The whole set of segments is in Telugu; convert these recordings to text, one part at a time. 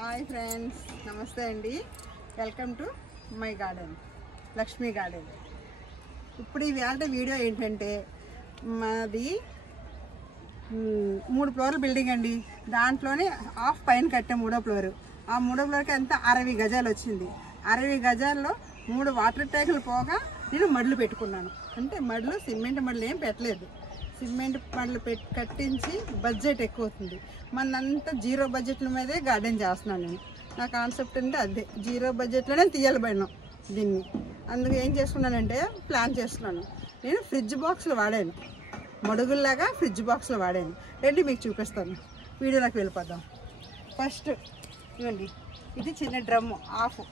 హాయ్ ఫ్రెండ్స్, నమస్తే అండి. Welcome to my garden, Lakshmi garden. ఇప్పుడు ఇవాళ వీడియో ఏంటంటే, మాది 3 ఫ్లోర్ల బిల్డింగ్ అండి. దాంట్లోనే హాఫ్ పైన కట్టే 3వ ఫ్లోరు. ఆ 3వ ఫ్లోర్కి అంతా 60 గజాలు వచ్చింది. 60 గజాల్లో 3 వాటర్ ట్యాంకులు పోగా నేను మడులు పెట్టుకున్నాను. అంటే మడులు సిమెంట్ మడులు ఏం పెట్టలేదు. సిమెంట్ మడులు కట్టించి బడ్జెట్ ఎక్కువ అవుతుంది. మనంతా జీరో బడ్జెట్ల మీదే గార్డెన్ చేస్తున్నాను నేను. నా కాన్సెప్ట్ అంటే అదే, జీరో బడ్జెట్లోనే తీయాలబడినాం దీన్ని. అందుకు ఏం చేసుకున్నానంటే ప్లాన్ చేస్తున్నాను. నేను ఫ్రిడ్జ్ బాక్స్లు వాడాను, మడుగుల్లాగా ఫ్రిడ్జ్ బాక్స్లు వాడాను. రండి మీకు చూపిస్తాను. వీడియోలోకి వెళ్ళిపోదాం. ఫస్ట్ ఇవ్వండి, ఇది చిన్న డ్రమ్ము ఆఫ్.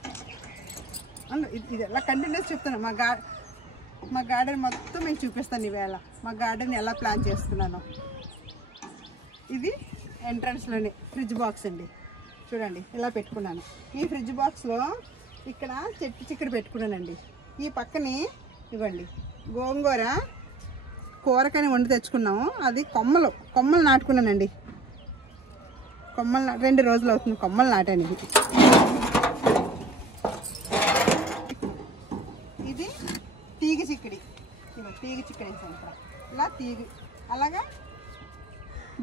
ఇది ఎలా కంటిన్యూస్ చెప్తాను. మా గార్డెన్ మొత్తం మీకు చూపిస్తాను ఈవేళ. మా గార్డెన్ ఎలా ప్లాన్ చేస్తున్నాను. ఇది ఎంట్రన్స్లోనే ఫ్రిడ్జ్ బాక్స్ అండి. చూడండి ఇలా పెట్టుకున్నాను. ఈ ఫ్రిడ్జ్ బాక్స్లో ఇక్కడ చెట్టు చిక్కుడు పెట్టుకున్నానండి. ఈ పక్కనే ఇవ్వండి గోంగూర కూరకని వండి తెచ్చుకున్నాము. అది కొమ్మలు నాటుకున్నానండి. కొమ్మలు 2 రోజులు అవుతుంది కొమ్మలు నాటాను. ఇది తీగ చిక్కడి, తీగ చిక్కడి వేసాను ఇక్కడ. ఇలా తీగ, అలాగా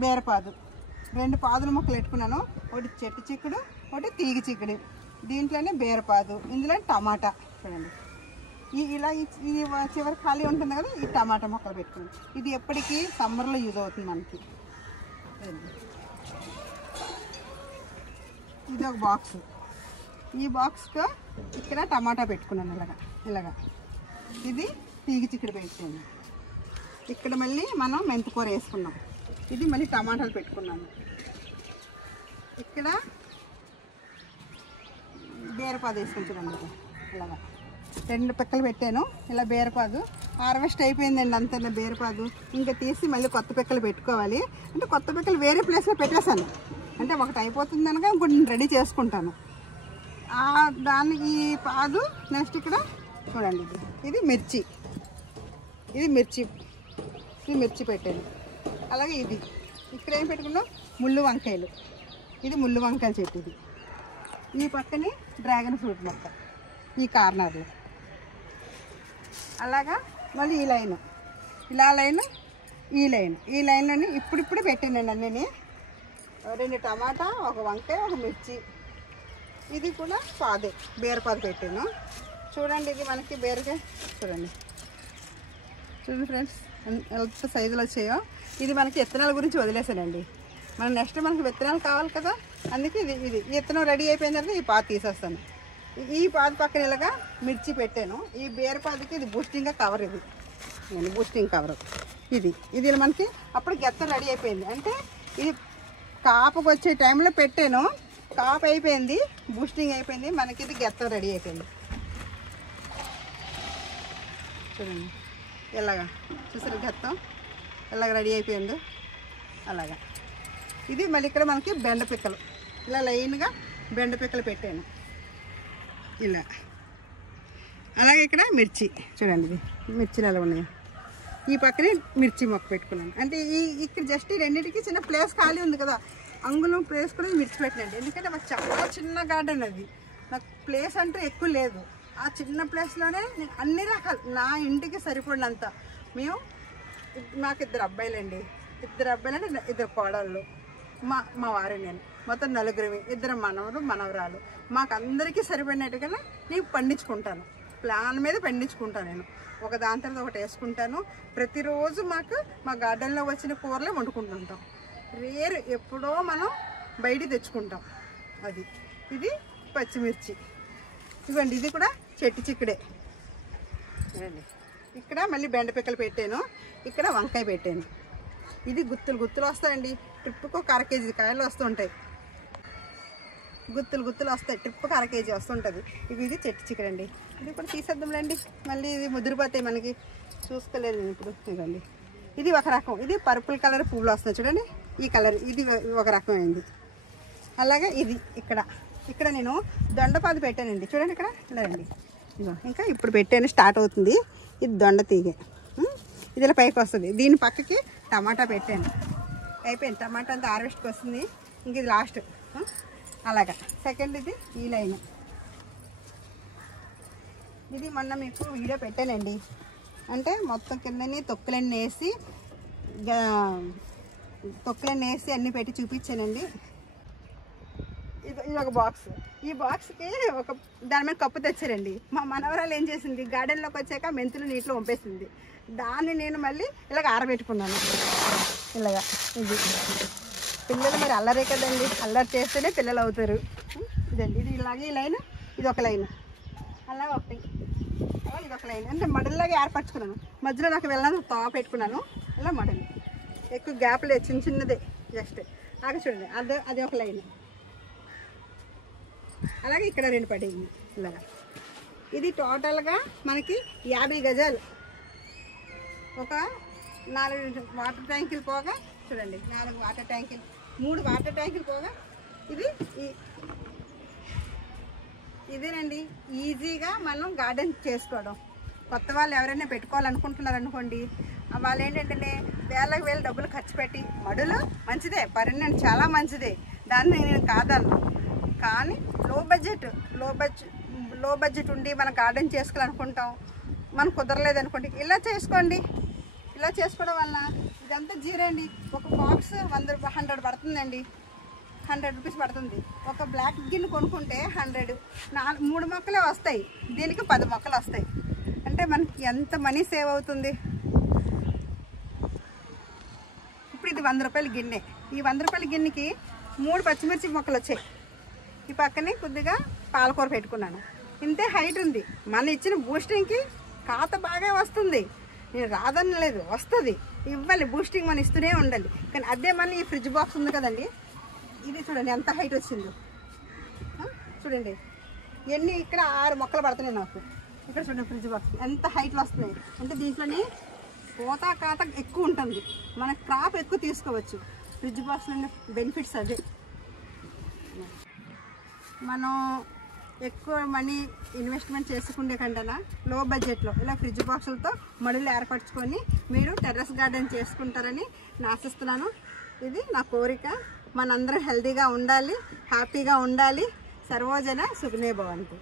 బేరపాదు, 2 పాదుల మొక్కలు పెట్టుకున్నాను. ఒకటి చెట్టు చిక్కుడు, ఒకటి తీగ చిక్కుడు. దీంట్లోనే బేరపాదు, ఇందులో టమాటా. చూడండి ఇలా ఈ చివరి ఖాళీ ఉంటుంది కదా, ఈ టమాటా మొక్కలు పెట్టుకున్నాను. ఇది ఎప్పటికీ సమ్మర్లో యూజ్ అవుతుంది మనకి. ఇది ఒక బాక్స్. ఈ బాక్స్లో ఇక్కడ టమాటా పెట్టుకున్నాను ఇలాగా. ఇది తీగ చిక్కుడు పెట్టుకున్నాను. ఇక్కడ మళ్ళీ మనం మెంతికూర వేసుకున్నాం. ఇది మళ్ళీ టమాటాలు పెట్టుకున్నాను. ఇక్కడ బీరపాదు వేసుకుంటున్నాను. ఇలాగా 2 పిక్కలు పెట్టాను. ఇలా బీరపాదు హార్వెస్ట్ అయిపోయిందండి అంత బీరపాదు. ఇంకా తీసి మళ్ళీ కొత్త పిక్కలు పెట్టుకోవాలి. అంటే కొత్త పిక్కలు వేరే ప్లేస్లో పెట్టేశాను. అంటే ఒకటి అయిపోతుంది అనగా ఇంకోటి రెడీ చేసుకుంటాను. దానికి ఈ పాదు నెక్స్ట్ ఇక్కడ చూడండి, ఇది మిర్చి. ఇది మిర్చి పెట్టాను. అలాగే ఇది ఇక్కడ ఏం పెట్టుకున్నాం, ముళ్ళు వంకాయలు. ఇది ముళ్ళు వంకాయల చెట్టు. ఇది ఈ పక్కనే డ్రాగన్ ఫ్రూట్ మొక్క ఈ కార్నర్లో. అలాగా మళ్ళీ ఈ లైన్, ఈ లైన్లోని ఇప్పుడు పెట్టానండి అన్నీ. 2 టమాటా, 1 వంకాయ, 1 మిర్చి. ఇది కూడా బీరపాదు పెట్టాను. చూడండి, ఇది మనకి బీరకాయ చూడండి ఫ్రెండ్స్ ఎంత సైజులు వచ్చాయో. ఇది మనకి విత్తనాల గురించి వదిలేసానండి. నెక్స్ట్ మనకి విత్తనాలు కావాలి కదా, అందుకే ఇది విత్తనం రెడీ అయిపోయిన తర్వాత ఈ పాదు తీసేస్తాను. ఈ పాదు పక్కన ఇలాగా మిర్చి పెట్టాను. ఈ బీరపాదుకి ఇది బూస్టింగ్ కవర్. ఇది బూస్టింగ్ కవర్. ఇది మనకి అప్పుడు గెత్త రెడీ అయిపోయింది. అంటే ఇది కాపుకి వచ్చే టైంలో పెట్టాను. కాపు అయిపోయింది, బూస్టింగ్ అయిపోయింది, మనకి ఇది గెత్త రెడీ అయిపోయింది. చూడండి ఎలాగా, చూసారు గెత్తం ఎలాగ రెడీ అయిపోయింది. అలాగా ఇది మళ్ళీ ఇక్కడ మనకి బెండ పిక్కలు, ఇలా లైన్గా బెండ పిక్కలు పెట్టాను ఇలా. అలాగే ఇక్కడ మిర్చి చూడండి, ఇది మిర్చిలు ఎలా ఉన్నాయి. ఈ పక్కనే మిర్చి మొక్క పెట్టుకున్నాను. అంటే ఇక్కడ జస్ట్ ఈ రెండింటికి చిన్న ప్లేస్ ఖాళీ ఉంది కదా, అంగుళం ప్లేస్ కూడా మిర్చి పెట్టినండి. ఎందుకంటే మాకు చాలా చిన్న గార్డెన్ అది. నాకు ప్లేస్ అంటే ఎక్కువ లేదు. ఆ చిన్న ప్లేస్లోనే నేను అన్ని రకాలు నా ఇంటికి సరిపడినంత. మాకు 2 అబ్బాయిలండి. 2 అబ్బాయిలు అంటే 2 కోడళ్ళు, మా వారు, నేను మొత్తం 4 2 మనవరు మనవరాలు. మాకు అందరికీ సరిపడినట్టుగా నేను పండించుకుంటాను. ప్లాన్ మీద పండించుకుంటాను నేను. ఒక దాని తర్వాత ఒకటి వేసుకుంటాను. ప్రతిరోజు మా గార్డెన్లో వచ్చిన కూరలే వండుకుంటుంటాం. రేరు ఎప్పుడో మనం బయట తెచ్చుకుంటాం. ఇది పచ్చిమిర్చి. ఇవ్వండి, ఇది కూడా చెట్టు చిక్కుడే. ఇక్కడ మళ్ళీ బెండ పిక్కలు పెట్టాను. ఇక్కడ వంకాయ పెట్టాను. ఇది గుత్తులు వస్తాయండి. ట్రిప్కి 1/2 కేజీ కాయలు వస్తుంటాయి. గుత్తులు వస్తాయి. ట్రిప్కి 1/2 కేజీ వస్తుంటుంది. ఇది చెట్టు చిక్కుడండి. ఇది కూడా తీసేద్దాంలేండి, మళ్ళీ ఇది ముదిరిపోతాయి మనకి. చూసుకోలేదు ఇప్పుడు. ఇదండి, ఇది ఒక రకం. ఇది పర్పుల్ కలర్ పువ్వులు వస్తున్నాయి చూడండి. ఈ కలర్ ఇది ఒక రకమైంది. అలాగే ఇది ఇక్కడ నేను దొండపాదు పెట్టానండి. చూడండి ఇక్కడ లేదండి, ఇదిగో ఇంకా ఇప్పుడు పెట్టాను, స్టార్ట్ అవుతుంది. ఇది దొండ తీగ. ఇది ఇలా పైకి వస్తుంది. దీని పక్కకి టమాటా పెట్టాను. అయిపోయింది, టమాటా అంతా హార్వెస్ట్కి వస్తుంది. ఇంక ఇది లాస్ట్. అలాగా. సెకండ్ ఇది ఈ లైన్, ఇది మొన్న మీకు వీడియో పెట్టానండి. అంటే మొత్తం కిందని తొక్కులన్నీ వేసి అన్నీ పెట్టి చూపించానండి. ఇది ఒక బాక్స్. ఈ బాక్స్కి ఒక దాని మీద కప్పు తెచ్చారండి. మా మనవరాలు ఏం చేసింది, గార్డెన్లోకి వచ్చాక మెంతులు నీటిలో వంపేసింది. దాన్ని నేను మళ్ళీ ఇలాగ ఆరబెట్టుకున్నాను. ఇలాగా ఇది పిల్లలు మరి అల్లరే కదండి, అల్లరి చేస్తేనే పిల్లలు అవుతారు. ఇదండి, ఇది ఇలాగే ఈ లైన్, ఇది ఒక లైన్, అలా ఒకటి, ఇది ఒక లైన్. అంటే మడల్లాగా ఏర్పరచుకున్నాను. మధ్యలో నాకు వెళ్ళాను పెట్టుకున్నాను. ఇలా మడలు ఎక్కువ గ్యాప్ లేదు, చిన్న చిన్నదే జస్ట్. అలాగే చూడండి, అది ఒక లైన్. అలాగే ఇక్కడ 2 పడింది ఇలాగా. ఇది టోటల్గా మనకి 50 గజాలు. ఒక 4 వాటర్ ట్యాంకులు పోగా చూడండి, 4 వాటర్ ట్యాంకులు, 3 వాటర్ ట్యాంకులు పోగా ఇదేనండి ఈజీగా మనం గార్డెన్ చేసుకోవడం. కొత్త వాళ్ళు ఎవరైనా పెట్టుకోవాలనుకుంటున్నారు అనుకోండి, వాళ్ళు ఏంటంటే వేలకు డబ్బులు ఖర్చు పెట్టి, మడులు మంచిదే, పర్మనెంట్ చాలా మంచిదే, దాన్ని నేను కాదన్ను. కానీ లో బడ్జెట్ ఉండి మనం గార్డెన్ చేసుకోవాలనుకుంటాం, మనకు కుదరలేదు అనుకోండి, ఇలా చేసుకోండి. ఇలా చేసుకోవడం వల్ల ఇదంతా జీరో అండి. ఒక బాక్స్ 100 పడుతుందండి, 100 రూపీస్ పడుతుంది. ఒక బ్లాక్ గిన్నె కొనుక్కుంటే 100, 3 మొక్కలే వస్తాయి, దీనికి 10 మొక్కలు వస్తాయి. అంటే మనకి ఎంత మనీ సేవ్ అవుతుంది. ఇప్పుడు ఇది 100 రూపాయల గిన్నె. ఈ 100 రూపాయల గిన్నెకి 3 పచ్చిమిర్చి మొక్కలు వచ్చాయి. ఈ పక్కనే కొద్దిగా పాలకూర పెట్టుకున్నాను. ఇంతే హైట్ ఉంది. మన ఇచ్చిన బూస్టింగ్కి కాత బాగా వస్తుంది, నేను రాదనలేదు, వస్తుంది, ఇవ్వాలి. బూస్టింగ్ మనం ఇస్తూనే ఉండాలి. కానీ అదే మన ఈ ఫ్రిడ్జ్ బాక్స్ ఉంది కదండి, ఇది చూడండి ఎంత హైట్ వచ్చిందో. చూడండి ఇక్కడ 6 మొక్కలు పడుతున్నాయి నాకు. ఇక్కడ చూడండి ఫ్రిడ్జ్ బాక్స్ ఎంత హైట్లో వస్తున్నాయి. అంటే దీంట్లోని కాత ఎక్కువ ఉంటుంది, మన క్రాప్ ఎక్కువ తీసుకోవచ్చు. ఫ్రిడ్జ్ బాక్స్లో బెనిఫిట్స్ అదే. మనం ఎక్కువ మనీ ఇన్వెస్ట్మెంట్ చేసుకునే కంటేనా లో బడ్జెట్లో ఇలా ఫ్రిడ్జ్ బాక్సులతో మడులు ఏర్పరచుకొని మీరు టెర్రస్ గార్డెన్ చేసుకుంటారని నేను ఆశిస్తున్నాను. ఇది నా కోరిక. మనందరం హెల్తీగా ఉండాలి, హ్యాపీగా ఉండాలి. సర్వజన సుఖినో భవంతు.